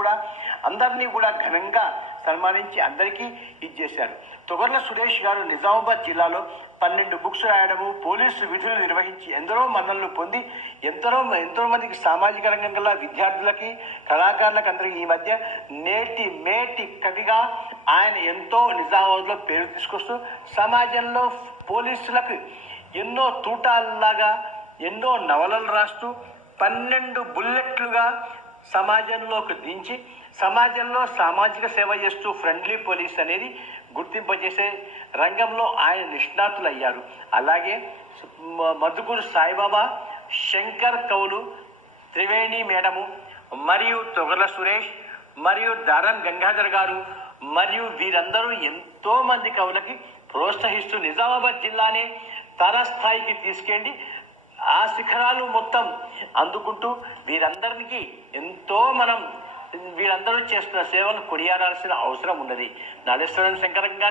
కూడా అందరినీ కూడా ఘనంగా సన్మానించి అందరికీ ఇచ్చేశారు. తొగర్ల సురేష్ గారు నిజామాబాద్ జిల్లాలో 12 బుక్స్ రాయడము, పోలీసు విధులు నిర్వహించి ఎందరో మన్ననలు పొంది ఎంతో మందికి సామాజిక రంగం గల విద్యార్థులకి, కళాకారులకు అందరికీ ఈ మధ్య మేటి కవిగా ఆయన ఎంతో నిజామాబాద్లో పేరు తీసుకొస్తూ సమాజంలో పోలీసులకు ఎన్నో తూటాల్లాగా ఎన్నో నవలలు రాస్తూ 12 బుల్లెట్లుగా సమాజంలోకి దించి సమాజంలో సామాజిక సేవ చేస్తూ ఫ్రెండ్లీ పోలీస్ అనేది గుర్తింపజేసే రంగంలో ఆయన నిష్ణాతులయ్యారు. అలాగే మధుకూరు సాయిబాబా, శంకర్ కవులు, త్రివేణి మేడము మరియు తొగర్ల సురేష్ మరియు దారం గంగాధర్ గారు మరియు వీరందరూ ఎంతో మంది కవులకి ప్రోత్సహిస్తూ నిజామాబాద్ జిల్లానే తారాస్థాయికి తీసుకెళ్ళి ఆ శిఖరాలు మొత్తం అందుకుంటూ వీరందరికీ వీరందరూ చేస్తున్న సేవలను కొనియాడాల్సిన అవసరం ఉన్నది. నాగేశ్వరం శంకరం గారి